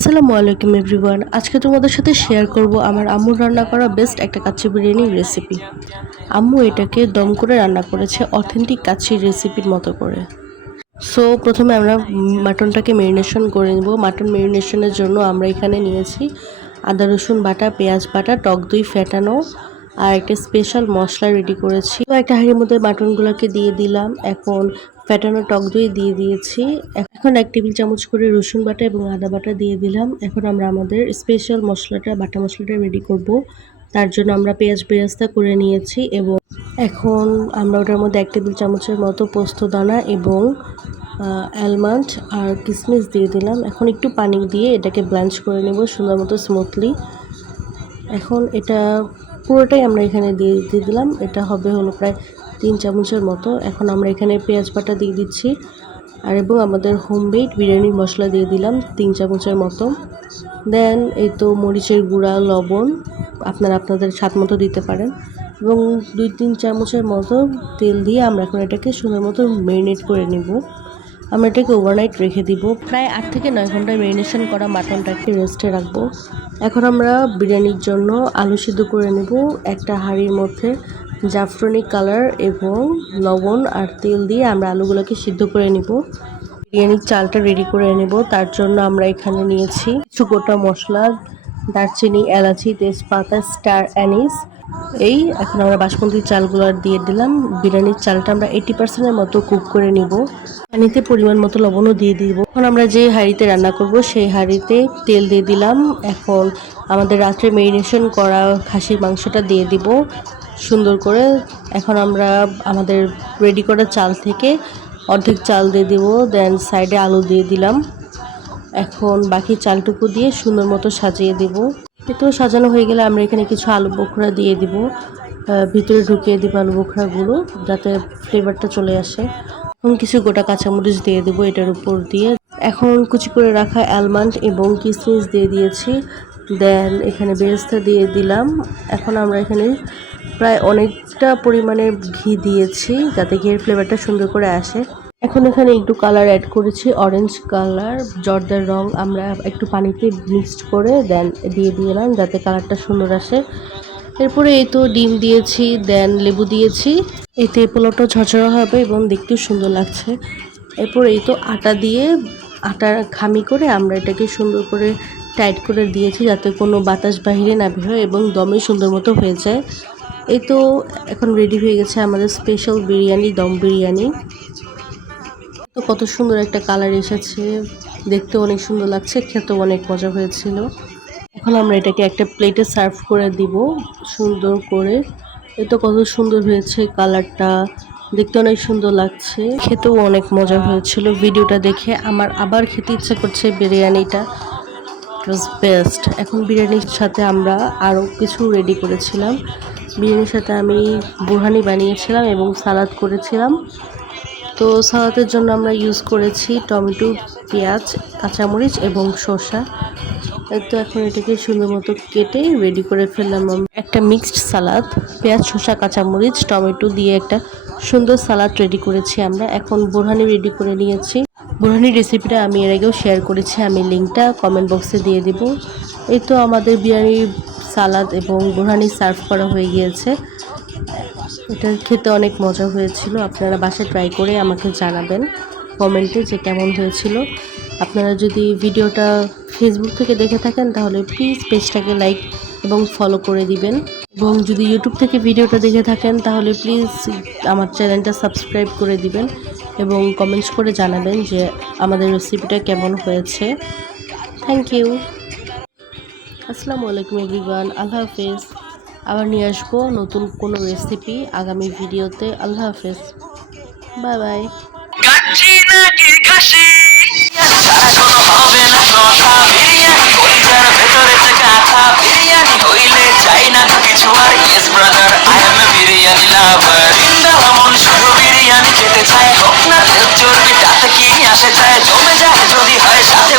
আসসালামু আলাইকুম এভরিওয়ান। আজকে তোমাদের সাথে শেয়ার করব আমার আম্মুর রান্না করা বেস্ট একটা কাচ্চি বিরিয়ানির রেসিপি। আম্মু এটাকে দম করে রান্না করেছে অথেন্টিক কাচ্চির রেসিপির মতো করে। সো প্রথমে আমরা মাটনটাকে ম্যারিনেশন করে নেব। মাটন ম্যারিনেশনের জন্য আমরা এখানে নিয়েছি আদা রসুন বাটা, পেঁয়াজ বাটা, টক দই ফেটানো আর একটা স্পেশাল মশলা রেডি করেছি। তো একটা হাঁড়ির মধ্যে মাটনগুলোকে দিয়ে দিলাম। এখন ফেটানো টক দই দিয়ে দিয়েছি। এখন 1 টেবিল চামচ করে রসুন বাটা এবং আদা বাটা দিয়ে দিলাম। এখন আমরা আমাদের স্পেশাল মশলাটা, বাটা মশলাটা রেডি করব। তার জন্য আমরা পেঁয়াজ বেরেস্তা করে নিয়েছি এবং এখন আমরা ওটার মধ্যে 1 টেবিল চামচের মতো পোস্ত দানা এবং আলমন্ড আর কিশমিশ দিয়ে দিলাম। এখন একটু পানি দিয়ে এটাকে ব্লেন্ড করে নেব সুন্দর মতো স্মুথলি। এখন এটা পুরোটাই আমরা এখানে দিয়ে দিলাম। এটা হবে হলো প্রায় 3 চামচের মতো। এখন আমরা এখানে পেঁয়াজ বাটা দিয়ে দিচ্ছি আর এবং আমাদের হোমমেড বিরিয়ানির মশলা দিয়ে দিলাম 3 চামচের মতো। দেন এই তো মরিচের গুঁড়া, লবণ আপনারা আপনাদের স্বাদ মতো দিতে পারেন এবং 2-3 চামচের মতো তেল দিয়ে আমরা এখন এটাকে সুন্দর মতো ম্যারিনেট করে নেব। আমরা এটাকে ওভারনাইট রেখে দিব। প্রায় 8 থেকে 9 ঘন্টা ম্যারিনেশন করা মাটনটাকে রেস্টে রাখবো। এখন আমরা বিরিয়ানির জন্য আলু সিদ্ধ করে নেব। একটা হাঁড়ির মধ্যে জাফরানি কালার এবং লবণ আর তেল দিয়ে আমরা আলুগুলোকে সিদ্ধ করে নিব। বিরিয়ানির চালটা রেডি করে নেব। তার জন্য আমরা এখানে নিয়েছি কিছু গোটা মশলা, দারচিনি, এলাচি, তেজপাতা, স্টার অ্যানিস। এখন আমরা বাসমতি চালগুলো দিয়ে দিলাম। বিরিয়ানির চালটা আমরা 80% মতো কুক করে নিব। পানিতে পরিমাণ মতো লবণও দিয়ে দিব। এখন আমরা যে হাঁড়িতে রান্না করব সেই হাঁড়িতে তেল দিয়ে দিলাম। এখন আমাদের রাত্রে ম্যারিনেশন করা খাসির মাংসটা দিয়ে দিব সুন্দর করে। এখন আমরা আমাদের রেডি করা চাল থেকে অর্ধেক চাল দিয়ে দিব। দেন সাইডে আলু দিয়ে দিলাম। এখন বাকি চালটুকু দিয়ে সুন্দর মতো সাজিয়ে দেব। তো সাজানো হয়ে গেলে আমরা এখানে কিছু আলু বোখরা দিয়ে দিব। ভিতরে ঢুকিয়ে দিব আলু বোখরাগুলো যাতে ফ্লেভারটা চলে আসে। এখন কিছু গোটা কাঁচামরিচ দিয়ে দেবো এটার উপর দিয়ে। এখন কুচি করে রাখা আলমন্ড এবং কিশমিশ দিয়ে দিয়েছি। দেন এখানে বেরেস্তা দিয়ে দিলাম। এখন আমরা এখানে প্রায় অনেকটা পরিমাণে ঘি দিয়েছি যাতে ঘিয়ের ফ্লেভারটা সুন্দর করে আসে। এখন এখানে একটু কালার অ্যাড করেছি, অরেঞ্জ কালার, জর্দার রং আমরা একটু পানিতে মিক্সড করে দেন দিয়ে দিলাম যাতে কালারটা সুন্দর আসে। এরপরে এই তো ডিম দিয়েছি, দেন লেবু দিয়েছি। এতে পোলাওটা ঝরঝরা হবে এবং দেখতেও সুন্দর লাগছে। এরপর এই তো আটার খামি করে আমরা এটাকে সুন্দর করে টাইট করে দিয়েছি যাতে কোনো বাতাস বাহিরে না বের হয় এবং দমে সুন্দর মতো হয়ে যায়। এই তো এখন রেডি হয়ে গেছে আমাদের স্পেশাল বিরিয়ানি, দম বিরিয়ানি। তো কত সুন্দর একটা কালার এসেছে, দেখতে অনেক সুন্দর লাগছে, খেতেও অনেক মজা হয়েছিল। এখন আমরা এটাকে একটা প্লেটে সার্ভ করে দিব সুন্দর করে। এতো কত সুন্দর হয়েছে, কালারটা দেখতে অনেক সুন্দর লাগছে, খেতেও অনেক মজা হয়েছিল। ভিডিওটা দেখে আমার আবার খেতে ইচ্ছা করছে বিরিয়ানিটা। ইট ওয়াজ বেস্ট। এখন বিরিয়ানির সাথে আমরা আরও কিছু রেডি করেছিলাম। বিরিয়ানির সাথে আমি বুরহানি বানিয়েছিলাম এবং সালাদ করেছিলাম। তো সালাদের জন্য আমরা ইউজ করেছি টমেটো, পেঁয়াজ, কাঁচামরিচ এবং শসা। তো এখন এটাকে সুন্দর মতো কেটে রেডি করে ফেললাম একটা মিক্সড সালাদ। পেঁয়াজ, শসা, কাঁচামরিচ, টমেটো দিয়ে একটা সুন্দর সালাদ রেডি করেছি আমরা। এখন বুরহানি রেডি করে নিয়েছি। বুরহানির রেসিপিটা আমি এর আগেও শেয়ার করেছি, আমি লিঙ্কটা কমেন্ট বক্সে দিয়ে দিব। এই তো আমাদের বিরিয়ানির সালাদ এবং বুরহানি সার্ভ করা হয়ে গিয়েছে। এটা খেতে অনেক মজা হয়েছিল। আপনারা বাসায় ট্রাই করে আমাকে জানাবেন কমেন্টে যে কেমন হয়েছিল। আপনারা যদি ভিডিওটা ফেসবুক থেকে দেখে থাকেন তাহলে প্লিজ পেজটাকে লাইক এবং ফলো করে দিবেন, এবং যদি ইউটিউব থেকে ভিডিওটা দেখে থাকেন তাহলে প্লিজ আমার চ্যানেলটা সাবস্ক্রাইব করে দিবেন এবং কমেন্টস করে জানাবেন যে আমাদের রেসিপিটা কেমন হয়েছে। Thank you. আসসালামু আলাইকুম এভরিওয়ান। আল্লাহ হাফেজ। আবার নিয়ে আসবো নতুন কোনো রেসিপি আগামী ভিডিওতে। আল্লাহ হাফেজ, বাই বাই। খেতে চায় হোক না তেল চর্বি তাতে কি আসে যায়, জমে যায় যদি হয় সাথে